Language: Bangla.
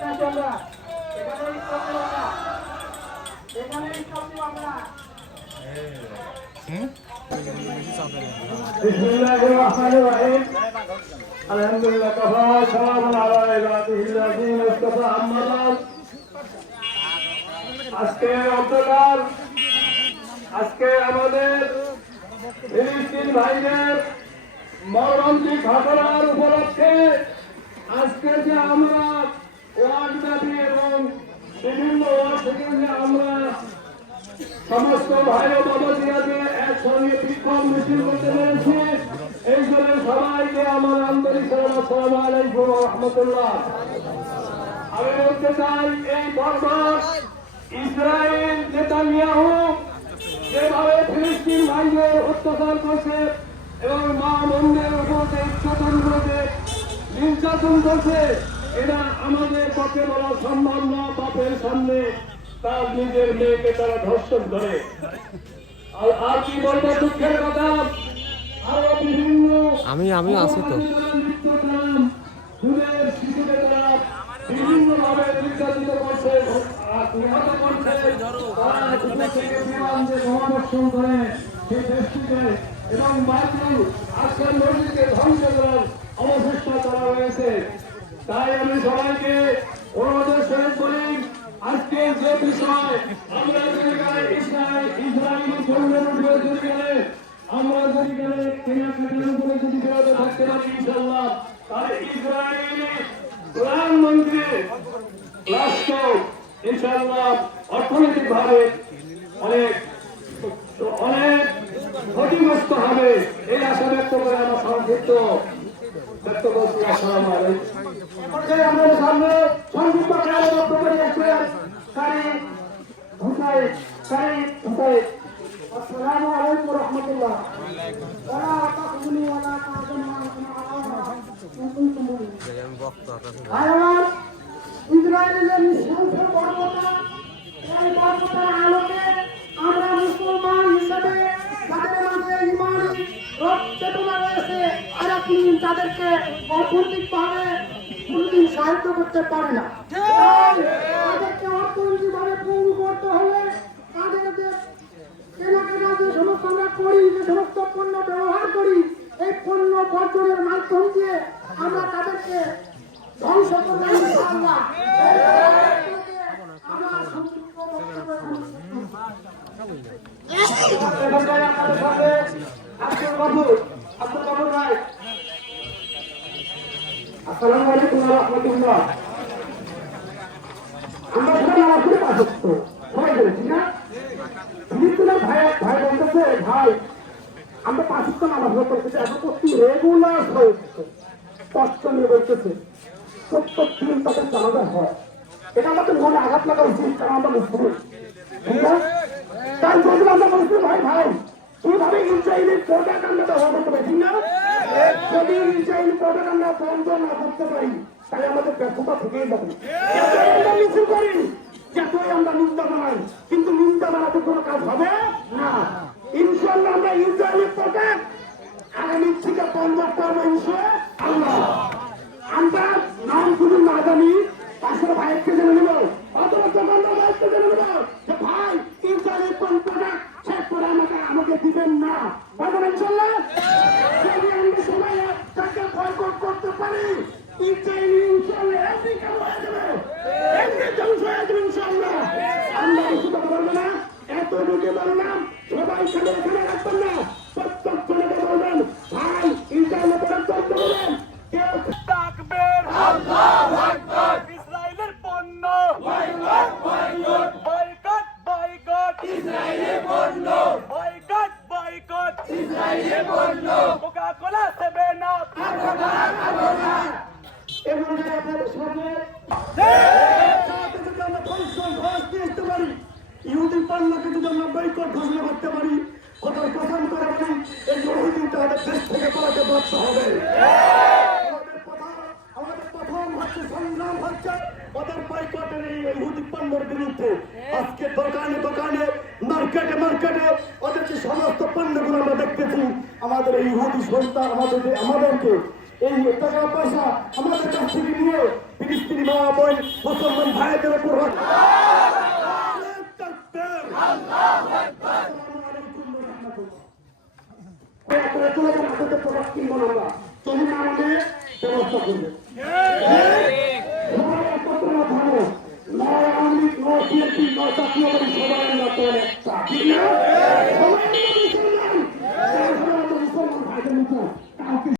बिस्मिल्लाहिर्रहमानिर्रहीम अल्हम्दुलिल्लाह कफा सलामुन अला इबादिहिल्लाযीना इस्तफा अम्मा बाद আজকে আমাদের ফিলিস্তিন ভাইদের মর্মান্তিক ঘটনার উপলক্ষে আজকে যে আমরা ওয়ার্ড দাবি এবং বিভিন্ন ওয়ার্ড থেকে যে আমরা সমস্ত ভাই ও বাবাজিয়াকে একসঙ্গে বিক্ষোভ মিছিল করতে পেরেছি, এই জন্য সবাইকে আমার আন্তরিক সালাম, আসসালামু আলাইকুম ওয়া রাহমাতুল্লাহ। আমি বলতে চাই, এই বর্বর ইসরায়েল নেতানিয়াহু যেভাবে ফিলিস্তিন ভাইদের অত্যাচার করছে এবং মা বোনদের উপর নির্যাতন করছে, এটা আমাদের পক্ষে বলা সম্ভব না। বাপের সামনে তার নিজের মেয়েকে তারা ধর্ষণ করে। আর কি বলবো, দুঃখের কথা, আরো বিভিন্ন আমি আছি তো শিশুদের তারা বিভিন্ন ভাবে নির্যাতিত করছে, সমাবেশন করে সেই দেশটিকে এবং আজকের নদীকে ধ্বংস করার অবচেষ্টা করা হয়েছে। তাই আমি সবাইকে অনুরোধের সহিত বলি, আজকে যে বিষয় আমরা যদি ইসরায়েলি পণ্যের উপরে যদি গেলে আমরা যদি গেলে কেনাকাটার উপরে যদি বেরোতে থাকতে পারি ইনশাল্লাহ, তাহলে ইসরায়েলি প্রধানমন্ত্রী রাষ্ট্র ইনশাল্লাহ অর্থনৈতিক ভাবে অনেক ক্ষতিগ্রস্ত হবে, এই আশা ব্যক্ত করে আমার সংক্ষিপ্ত বক্তব্য আসসালামু আলাইকুম। আমাদের সামনে সংক্ষিপ্ত বক্তব্য দিয়েছেন আসসালামু আলাইকুম ওয়া রাহমাতুল্লাহ। ইসরায়েলের নৃশংস বর্বরতা, এই বর্বরতার আলোকে আমরা মুসলমান হিসেবে তাদের মাঝে ইমানি চেতনা রয়েছে, এরা কোনদিন তাদেরকে অর্থনৈতিকভাবে কোনদিন সাহায্য করতে পারে না। তাদেরকে অর্থনৈতিকভাবে পঙ্গু করতে হলে তাদের যে কেনাকাটা যে সমস্ত আমরা করি, যে সমস্ত পণ্য ব্যবহার করি, এই পণ্য বর্জনের মাধ্যম দিয়ে আমরা তাদেরকে ধ্বংস করতে আসসালামু আলাইকুম ওয়া রাহমাতুল্লাহ। আমরা সবাই নামাজ পড়ে পাশ হচ্ছে, সবাই বলেছি না? ভাই বলতেছে, ভাই আমরা পাঁচ ওয়াক্ত নামাজ পড়তেছি, এখন প্রতি রেগুলার হয়েছে, কষ্ট নিয়ে বলতেছে ৭০ দিন তাদের জানাজা হয়। এটা আমাদের মনে আঘাত লাগা উচিত, কারণ আমরা মুসলিম। তাই যদি আমরা মুসলিম ভাই কিভাবে ইসরায়েলের প্রোপাগান্ডা ব্যবহার করতে পারি, ঠিক না? যদি ইসরায়েল প্রোপাগান্ডা বন্ধ না করতে পারি, তাহলে আমাদের ব্যর্থতা থেকেই যাবে। আমরা মিছিল করি, যতই আমরা নিন্দা বানাই, কিন্তু নিন্দা বানাতে কোনো কাজ হবে না। ইনশাআল্লাহ আমরা ইসরায়েলের প্রোপাগান্ডা আগামী থেকে বন্ধ করবো ইনশাআল্লাহ। আমরা নাম শুধু না জানি, পাশের ভাইকে জেনে নেব, অথবা ভাইকে জেনে নেব যে ভাই ইসরায়েলের কোন প্রোডাক্ট শেষ করে আমাকে দিবেন না। ইনশাআল্লাহ যদি আমরা সবাই তাকে বয়কট করতে পারি, ইসরায়েল ইনশাআল্লাহ আফ্রিকা হয়ে যাবে, এমনি ধ্বংস হয়ে যাবে ইনশাআল্লাহ। আমরা শুধু বলবো না, এত লোকে বললাম, সবাই এখানে রাখবেন না, প্রত্যেক জনকে বলবেন ভাই ইসরায়েলের প্রোডাক্ট বন্ধ করবেন। ইসরায়েলের পণ্য বয়কট, ইসরায়েলের পণ্য বয়কট, ইসরায়েলের পণ্য কোকা-কোলা 7 আপ এবং আপনাদের সামনে আমরা পরিশ্রম খরচ দিয়ে আসতে পারি, ইহুদি পণ্যকে যদি আমরা বয়কট ঘোষণা করতে পারি, কোথাও প্রধান করে পারি, এই ইহুদি তাদের দেশ থেকে পালাতে বাধ্য হবে। আমাদের প্রথম হচ্ছে সংগ্রাম হচ্ছে ওদের বয়কটের এই ইহুদি পণ্যের বিরুদ্ধে। আজকে দোকানে দোকানে মার্কেটে ওদের যে সমস্ত পণ্যগুলো আমরা দেখতেছি, আমাদের এই ইহুদি সংস্থা আমাদেরকে এই টাকা পয়সা আমাদের কাছ থেকে নিয়ে স্ত্রী মা বোন মুসলমান ভাইদের উপর চলে যান আপনাদের প্রোডাক্ট কিনবো না আমরা চলুন না আমাদের ব্যবস্থা করবো নয় আওয়ামী লীগ নয় বিএনপি নয় জাতীয় সবাই একটা ঠিক না